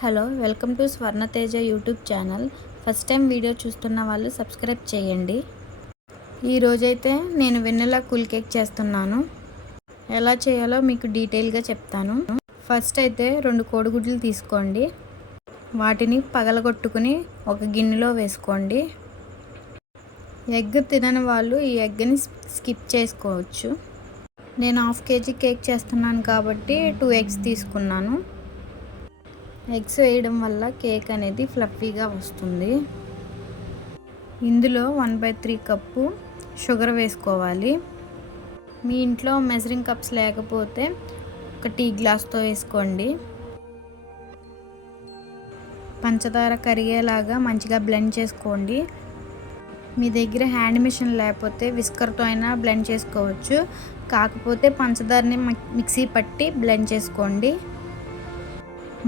Hello welcome to Swarnateja YouTube channel. First time video చూస్తున్న వాళ్ళు subscribe చేయండి. ఈరోజైతే నేను వెన్నెలా కూల్ కేక్ చేస్తున్నాను. ఎలా చేయాలో మీకు డీటెయిల్గా చెప్తాను. ఫస్ట్ అయితే 2 కోడిగుడ్లు తీసుకోండి. వాటిని పగలగొట్టుకుని ఒక గిన్నెలో వేసుకోండి. ఎగ్ తినని వాళ్ళు ఈ ఎగ్ని స్కిప్ చేసుకోవచ్చు. నేను 1/2 kg కేక్ చేస్తున్నాను కాబట్టి 2 eggs తీసుకున్నాను. ఎగ్స్ వేయడం వల్ల కేక్ అనేది ఫ్లఫీగా వస్తుంది. ఇందులో 1/3 కప్పు షుగర్ వేసుకోవాలి. మీ ఇంట్లో మెజరింగ్ కప్స్ లేకపోతే ఒక టీ గ్లాస్తో వేసుకోండి. పంచదార కరిగేలాగా మంచిగా బ్లెండ్ చేసుకోండి. మీ దగ్గర హ్యాండ్ మిషన్ లేకపోతే విస్కర్తో అయినా బ్లెండ్ చేసుకోవచ్చు. కాకపోతే పంచదారని మిక్సీ పట్టి బ్లెండ్ చేసుకోండి.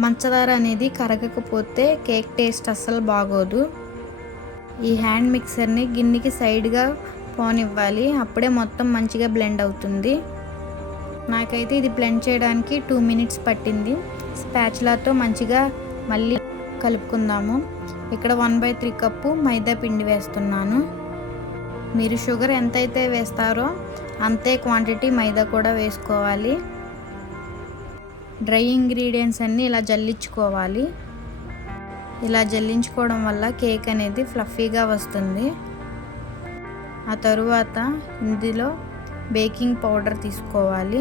పంచదార అనేది కరగకపోతే కేక్ టేస్ట్ అస్సలు బాగోదు. ఈ హ్యాండ్ మిక్సర్ని గిన్నెకి సైడ్గా పోనివ్వాలి. అప్పుడే మొత్తం మంచిగా బ్లెండ్ అవుతుంది. నాకైతే ఇది బ్లెండ్ చేయడానికి 2 minutes పట్టింది. స్పాచులాతో మంచిగా మళ్ళీ కలుపుకుందాము. ఇక్కడ 1/3 కప్పు మైదా పిండి వేస్తున్నాను. మీరు షుగర్ ఎంతైతే వేస్తారో అంతే క్వాంటిటీ మైదా కూడా వేసుకోవాలి. డ్రై ఇంగ్రీడియంట్స్ అన్నీ ఇలా జల్లించుకోవాలి. ఇలా జల్లించుకోవడం వల్ల కేక్ అనేది ఫ్లఫీగా వస్తుంది. ఆ తరువాత ఇందులో బేకింగ్ పౌడర్ తీసుకోవాలి.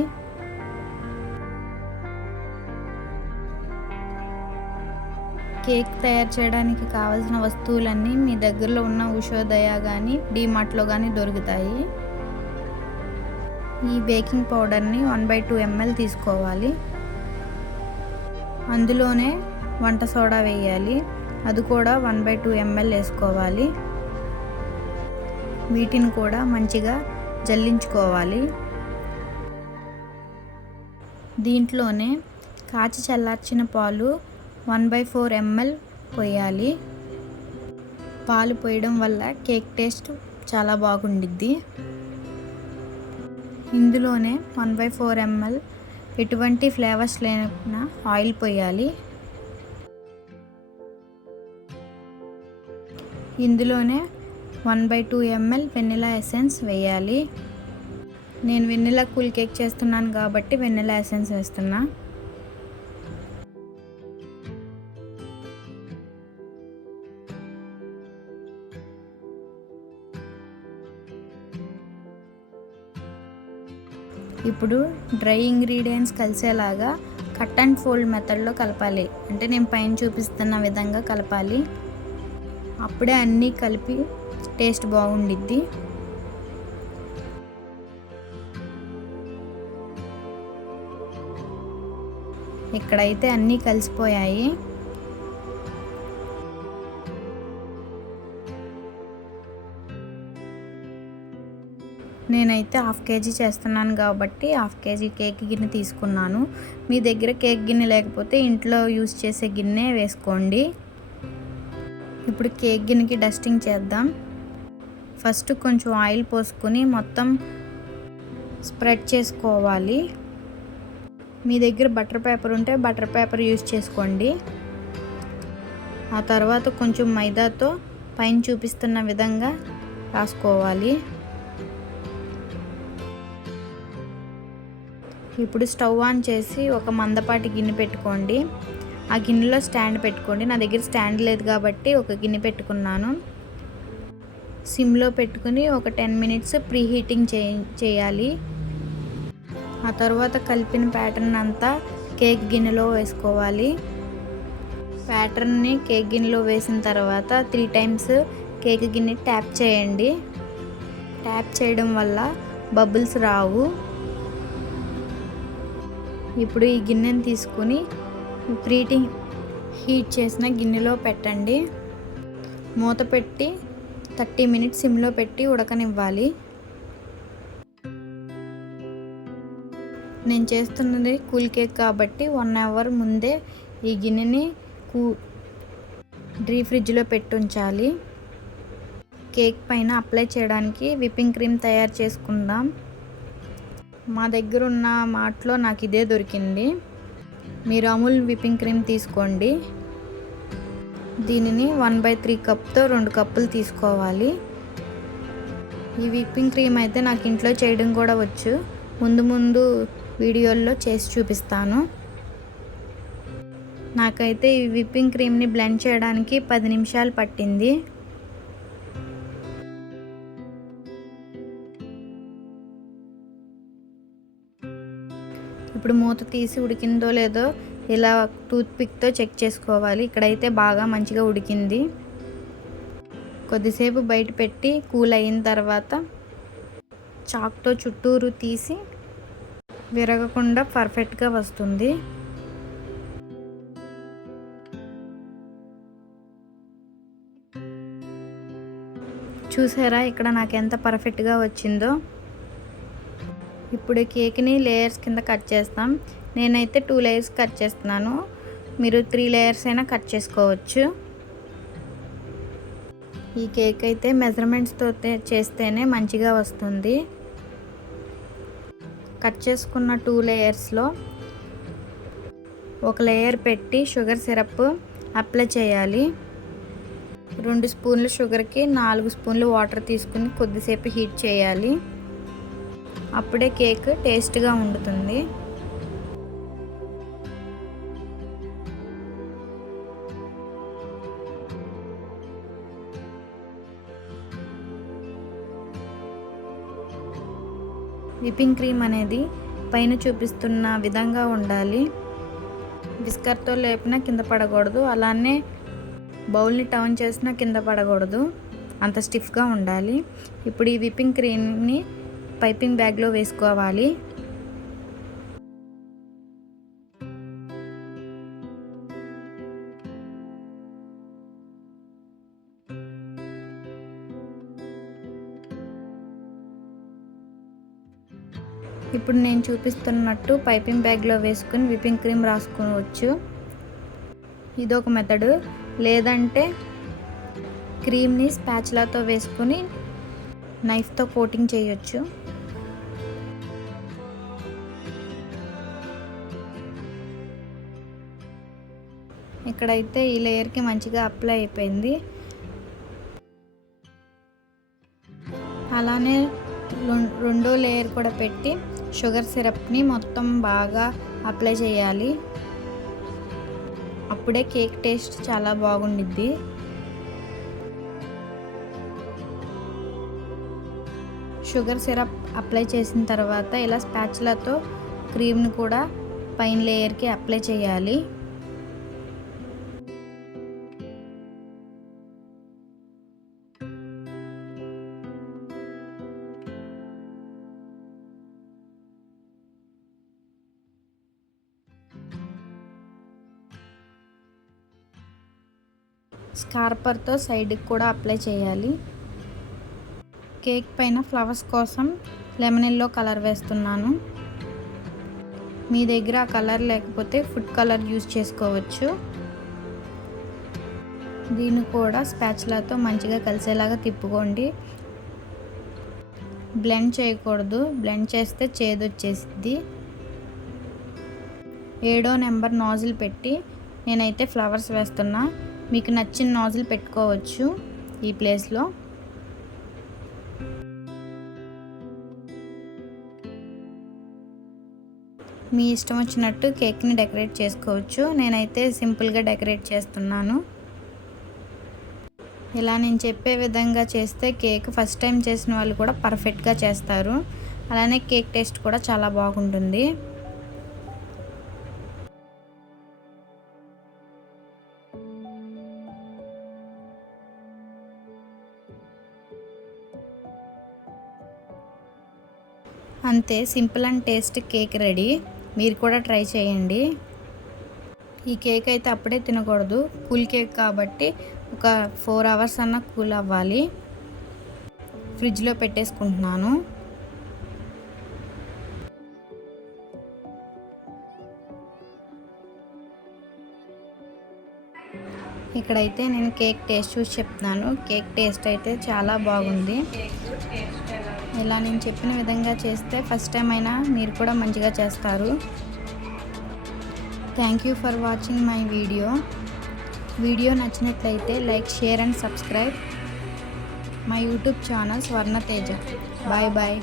కేక్ తయారు చేయడానికి కావాల్సిన వస్తువులన్నీ మీ దగ్గరలో ఉన్న ఉషోదయ కానీ డీమార్ట్లో కానీ దొరుకుతాయి. ఈ బేకింగ్ పౌడర్ని 1/2 ml తీసుకోవాలి. అందులోనే వంట సోడా వేయాలి. అది కూడా 1/2 ml వేసుకోవాలి. వీటిని కూడా మంచిగా జల్లించుకోవాలి. దీంట్లోనే కాచి చల్లార్చిన పాలు 1/4 ml పోయాలి. పాలు పోయడం వల్ల కేక్ టేస్ట్ చాలా బాగుండిద్ది. ఇందులోనే 1/4 ml ఎటువంటి ఫ్లేవర్స్ లేకుండా ఆయిల్ పోయాలి. ఇందులోనే 1/2 ml వెనిలా ఎసెన్స్ వేయాలి. నేను వెనిలా కూల్ కేక్ చేస్తున్నాను కాబట్టి వెనిలా ఎసెన్స్ వేస్తున్నా. ఇప్పుడు డ్రై ఇంగ్రీడియంట్స్ కలిసేలాగా కట్ అండ్ ఫోల్డ్ మెథడ్లో కలపాలి. అంటే నేను పైన చూపిస్తున్న విధంగా కలపాలి. అప్పుడే అన్నీ కలిపి టేస్ట్ బాగుండిద్ది. ఇక్కడైతే అన్నీ కలిసిపోయాయి. నేనైతే 1/2 kg చేస్తున్నాను కాబట్టి 1/2 kg కేక్ గిన్నె తీసుకున్నాను. మీ దగ్గర కేక్ గిన్నె లేకపోతే ఇంట్లో యూస్ చేసే గిన్నె వేసుకోండి. ఇప్పుడు కేక్ గిన్నెకి డస్టింగ్ చేద్దాం. ఫస్ట్ కొంచెం ఆయిల్ పోసుకొని మొత్తం స్ప్రెడ్ చేసుకోవాలి. మీ దగ్గర బటర్ పేపర్ ఉంటే బటర్ పేపర్ యూస్ చేసుకోండి. ఆ తర్వాత కొంచెం మైదాతో పైన చూపిస్తున్న విధంగా రాసుకోవాలి. ఇప్పుడు స్టవ్ ఆన్ చేసి ఒక మందపాటి గిన్నె పెట్టుకోండి. ఆ గిన్నెలో స్టాండ్ పెట్టుకోండి. నా దగ్గర స్టాండ్ లేదు కాబట్టి ఒక గిన్నె పెట్టుకున్నాను. సిమ్లో పెట్టుకుని ఒక 10 minutes ప్రీ హీటింగ్ చేయాలి. ఆ తర్వాత కలిపిన ప్యాటర్న్ అంతా కేక్ గిన్నెలో వేసుకోవాలి. ప్యాటర్న్ని కేక్ గిన్నెలో వేసిన తర్వాత 3 times కేక్ గిన్నె ట్యాప్ చేయండి. ట్యాప్ చేయడం వల్ల బబుల్స్ రావు. ఇప్పుడు ఈ గిన్నెని తీసుకుని హీట్ చేసిన గిన్నెలో పెట్టండి. మూత పెట్టి 30 minutes సిమ్లో పెట్టి ఉడకనివ్వాలి. నేను చేస్తున్నది కూల్ కేక్ కాబట్టి 1 hour ముందే ఈ గిన్నెని ఫ్రిడ్జ్లో పెట్టి ఉంచాలి. కేక్ పైన అప్లై చేయడానికి విప్పింగ్ క్రీమ్ తయారు చేసుకుందాం. మా దగ్గర ఉన్న మార్ట్లో నాకు ఇదే దొరికింది. మీరు అమూల్ విప్పింగ్ క్రీమ్ తీసుకోండి. దీనిని 1/3 కప్తో 2 కప్పులు తీసుకోవాలి. ఈ విప్పింగ్ క్రీమ్ అయితే నాకు ఇంట్లో చేయడం కూడా వచ్చు. ముందు వీడియోల్లో చేసి చూపిస్తాను. నాకైతే ఈ విప్పింగ్ క్రీమ్ని బ్లెండ్ చేయడానికి 10 నిమిషాలు పట్టింది. ఇప్పుడు మూత తీసి ఉడికిందో లేదో ఇలా టూత్ పిక్తో చెక్ చేసుకోవాలి. ఇక్కడైతే బాగా మంచిగా ఉడికింది. కొద్దిసేపు బయట పెట్టి కూల్ అయిన తర్వాత చాక్తో చుట్టూరు తీసి విరగకుండా పర్ఫెక్ట్గా వస్తుంది. చూసారా ఇక్కడ నాకు ఎంత పర్ఫెక్ట్గా వచ్చిందో. ఇప్పుడు కేక్ని లేయర్స్ కింద కట్ చేస్తాం. నేనైతే 2 లేయర్స్ కట్ చేస్తున్నాను. మీరు 3 లేయర్స్ అయినా కట్ చేసుకోవచ్చు. ఈ కేక్ అయితే మెజర్మెంట్స్తో చేస్తేనే మంచిగా వస్తుంది. కట్ చేసుకున్న 2 లేయర్స్లో ఒక లేయర్ పెట్టి షుగర్ సిరప్ అప్లై చేయాలి. 2 స్పూన్లు షుగర్కి 4 స్పూన్లు వాటర్ తీసుకుని కొద్దిసేపు హీట్ చేయాలి. అప్పుడే కేక్ టేస్ట్గా ఉంటుంది. విప్పింగ్ క్రీమ్ అనేది పైన చూపిస్తున్న విధంగా ఉండాలి. విస్కర్తో లేపినా కింద పడకూడదు, అలానే బౌల్ని టర్న్ చేసినా కింద పడకూడదు, అంత స్టిఫ్గా ఉండాలి. ఇప్పుడు ఈ విప్పింగ్ క్రీమ్ని పైపింగ్ బ్యాగ్లో వేసుకోవాలి. ఇప్పుడు నేను చూపిస్తున్నట్టు పైపింగ్ బ్యాగ్లో వేసుకుని విప్పింగ్ క్రీమ్ రాసుకోవచ్చు. ఇదొక మెథడ్. లేదంటే క్రీమ్ని స్పాచులాతో వేసుకుని నైఫ్తో కోటింగ్ చేయొచ్చు. ఇక్కడైతే ఈ లేయర్కి మంచిగా అప్లై అయిపోయింది. అలానే రెండో లేయర్ కూడా పెట్టి షుగర్ సిరప్ని మొత్తం బాగా అప్లై చేయాలి. అప్పుడే కేక్ టేస్ట్ చాలా బాగుండిద్ది. షుగర్ సిరప్ అప్లై చేసిన తర్వాత ఇలా స్పాచులాతో క్రీమ్ని కూడా పైన లేయర్కి అప్లై చేయాలి. స్కార్పర్తో సైడ్కి కూడా అప్లై చేయాలి. కేక్ పైన ఫ్లవర్స్ కోసం లెమన్ ఎల్లో కలర్ వేస్తున్నాను. మీ దగ్గర ఆ కలర్ లేకపోతే ఫుడ్ కలర్ యూజ్ చేసుకోవచ్చు. దీన్ని కూడా స్పాచులాతో మంచిగా కలిసేలాగా తిప్పుకోండి. బ్లెండ్ చేయకూడదు, బ్లెండ్ చేస్తే చేదు వచ్చేసిద్ది. 7వ నెంబర్ నాజిల్ పెట్టి నేనైతే ఫ్లవర్స్ వేస్తున్నా. మీకు నచ్చిన నాజిల్ పెట్టుకోవచ్చు ఈ ప్లేస్లో. మీ ఇష్టం వచ్చినట్టు కేక్ని డెకరేట్ చేసుకోవచ్చు. నేనైతే సింపుల్గా డెకరేట్ చేస్తున్నాను. ఇలా నేను చెప్పే విధంగా చేస్తే కేక్ ఫస్ట్ టైం చేసిన వాళ్ళు కూడా పర్ఫెక్ట్గా చేస్తారు. అలానే కేక్ టేస్ట్ కూడా చాలా బాగుంటుంది. అంతే, simple and taste cake ready. మీరు కూడా ట్రై చేయండి. ఈ కేక్ అయితే అప్పుడే తినకూడదు, కూల్ కేక్ కాబట్టి ఒక 4 అవర్స్ అన్నా కూల్ అవ్వాలి. ఫ్రిడ్జ్లో పెట్టేసుకుంటున్నాను. ఇక్కడైతే నేను కేక్ టేస్ట్ చూసి చెప్తున్నాను. కేక్ టేస్ట్ అయితే చాలా బాగుంది. ఇలా నేను చెప్పిన విధంగా చేస్తే ఫస్ట్ టైం అయినా మీరు కూడా మంచిగా చేస్తారు. Thank you for watching my video. Video నచ్చినట్లయితే like, share and subscribe my YouTube channel Swarnateja. Bye bye.